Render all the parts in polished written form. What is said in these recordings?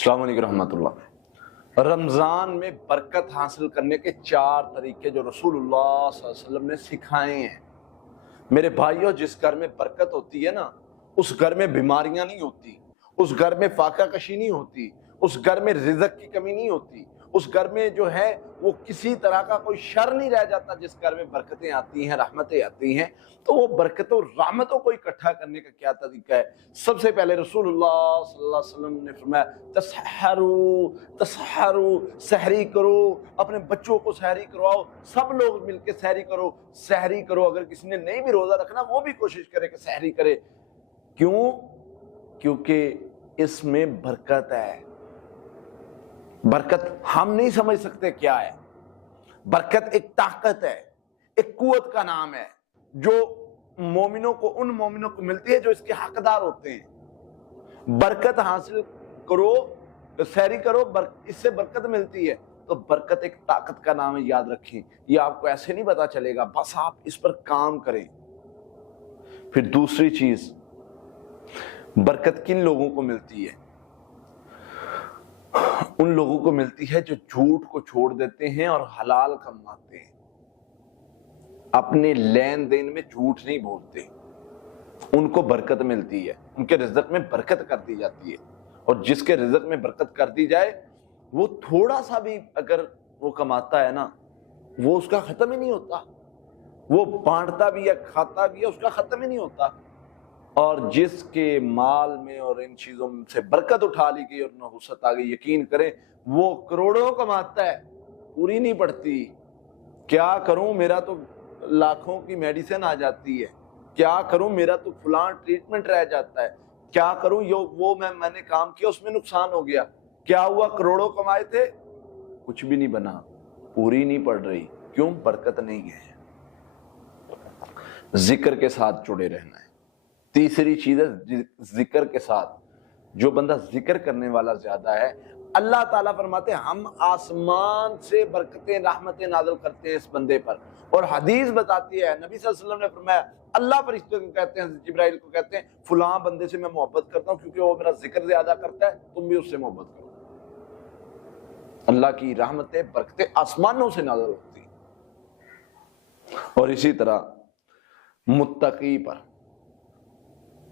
अस्सलाम वालेकुम रहमतुल्लाह। रमज़ान में बरकत हासिल करने के 4 तरीके जो रसूलुल्लाह सल्लल्लाहु अलैहि वसल्लम ने सिखाए हैं। मेरे भाइयों, जिस घर में बरकत होती है ना, उस घर में बीमारियां नहीं होती, उस घर में फाका कशी नहीं होती, उस घर में रिज़्क़ की कमी नहीं होती, उस घर में जो है वो किसी तरह का कोई शर नहीं रह जाता। जिस घर में बरकतें आती हैं, रहमतें आती हैं, तो वो बरकतों रहमतों को इकट्ठा करने का क्या तरीका है? सबसे पहले रसूलुल्लाह सल्लल्लाहु अलैहि वसल्लम ने फरमाया, तसहरू तसहरू, सहरी करो, अपने बच्चों को सहरी करवाओ, सब लोग मिलकर सहरी करो, सहरी करो। अगर किसी ने नहीं भी रोजा रखना, वो भी कोशिश करे कि सहरी करे। क्यों? क्योंकि इसमें बरकत है। बरकत हम नहीं समझ सकते क्या है। बरकत एक ताकत है, एक कुव्वत का नाम है, जो मोमिनों को, उन मोमिनों को मिलती है जो इसके हकदार होते हैं। बरकत हासिल करो, सहरी करो, इससे बरकत मिलती है। तो बरकत एक ताकत का नाम है, याद रखें। ये आपको ऐसे नहीं पता चलेगा, बस आप इस पर काम करें। फिर दूसरी चीज, बरकत किन लोगों को मिलती है? उन लोगों को मिलती है जो झूठ को छोड़ देते हैं और हलाल कमाते हैं, अपने लेन देन में झूठ नहीं बोलते, उनको बरकत मिलती है, उनके रिज़्क़ में बरकत कर दी जाती है। और जिसके रिज़्क़ में बरकत कर दी जाए, वो थोड़ा सा भी अगर वो कमाता है ना, वो उसका खत्म ही नहीं होता। वो बांटता भी है, खाता भी है, उसका खत्म ही नहीं होता। और जिसके माल में और इन चीजों से बरकत उठा ली गई और नहुसत आ गई, यकीन करें वो करोड़ों कमाता है, पूरी नहीं पड़ती। क्या करूं, मेरा तो लाखों की मेडिसिन आ जाती है, क्या करूं, मेरा तो फलां ट्रीटमेंट रह जाता है, क्या करूं, वो मैंने काम किया उसमें नुकसान हो गया। क्या हुआ? करोड़ों कमाए थे, कुछ भी नहीं बना, पूरी नहीं पड़ रही। क्यों? बरकत नहीं है। जिक्र के साथ जुड़े रहना है। तीसरी चीज है जिक्र के साथ। जो बंदा जिक्र करने वाला ज्यादा है, अल्लाह ताला फरमाते हैं हम आसमान से बरकतें, रहमतें नाज़िल करते हैं इस बंदे पर। और हदीस बताती है, नबी सल्लल्लाहु अलैहि वसल्लम ने फरमाया, अल्लाह फरिश्तों को कहते हैं, जिब्राइल को कहते हैं, फलां बंदे से मैं मोहब्बत करता हूं क्योंकि वो मेरा जिक्र ज्यादा करता है, तुम भी उससे मोहब्बत करो। अल्लाह की रहमतें, बरकतें आसमानों से नाज़िल होती। और इसी तरह मुत्तकी पर,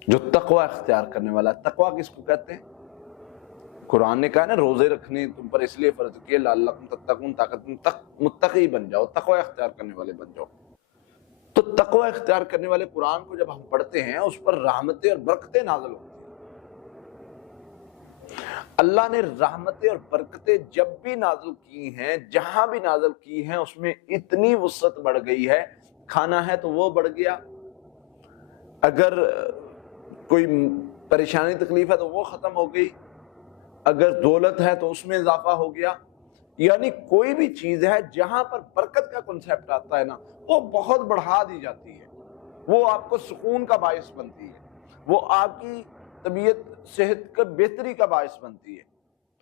जो तकवा इख्तियार करने वाला है। तकवा किसको कहते हैं? कुरान ने कहा ना, रोजे रखने तुम पर इसलिए फर्ज किए लअल्लकुम तत्तकून, ताकि तुम मुत्तकी बन जाओ, तकवा इख्तियार करने वाले बन जाओ। तो तकवा इख्तियार करने वाले कुरान को जब हम पढ़ते हैं, उस पर रहमतें और बरकतें नाज़िल होती हैं। अल्लाह ने रहमतें और बरकतें जब भी नाज़िल की हैं, जहां भी नाज़िल की हैं, उसमें इतनी वुसअत बढ़ गई है। खाना है तो वो बढ़ गया, अगर कोई परेशानी तकलीफ है तो वो खत्म हो गई, अगर दौलत है तो उसमें इजाफा हो गया। यानी कोई भी चीज है जहां पर बरकत का कॉन्सेप्ट आता है ना, वो बहुत बढ़ा दी जाती है, वो आपको सुकून का बायस बनती है, वो आपकी तबीयत सेहत का बेहतरी का बायस बनती है।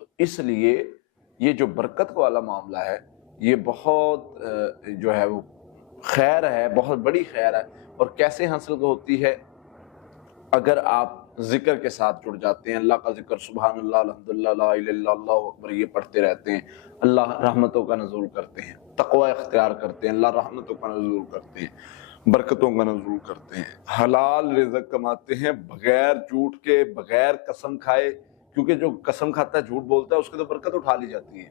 तो इसलिए ये जो बरकत वाला मामला है, ये बहुत जो है वो खैर है, बहुत बड़ी खैर है। और कैसे हासिल होती है? अगर आप जिक्र के साथ जुड़ जाते हैं, अल्लाह का जिक्र, सुभान अल्लाह, अल्हम्दुलिल्लाह, ला इलाहा इल्लल्लाह, अल्लाहु अकबर, ये पढ़ते रहते हैं, अल्लाह रहमतों का नज़ूल करते हैं, तकवा इख्तियार करते हैं, अल्लाह रहमतों का नज़ूल करते हैं, बरकतों का नज़ूल करते हैं, हलाल रिज़्क़ कमाते हैं, बगैर झूठ के, बगैर कसम खाए। क्योंकि जो कसम खाता है, झूठ बोलता है, उसकी तो बरकत उठा ली जाती है।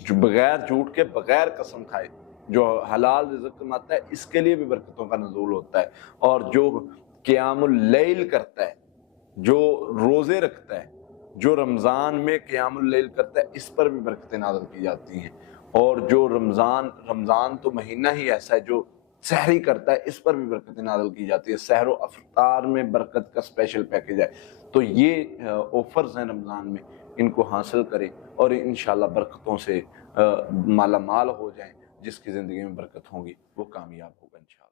जो बगैर झूठ के, बगैर कसम खाए, जो हलाल रिज़्क़ कमाता है, इसके लिए भी बरकतों का नज़ूल होता है। और जो क़ियामुल लैल करता है, जो रोजे रखता है, जो रमजान में क़ियामुल लैल करता है, इस पर भी बरकतें नाज़िल की जाती हैं। और जो रमजान तो महीना ही ऐसा है, जो सहरी करता है, इस पर भी बरकतें नाज़िल की जाती है। सहर व अफ्तार में बरकत का स्पेशल पैकेज है। तो ये ऑफर्स हैं रमजान में, इनको हासिल करें और इंशाअल्लाह बरकतों से माला माल हो जाएं। जिसकी ज़िंदगी में बरकत होगी वो कामयाब होगा इंशाअल्लाह।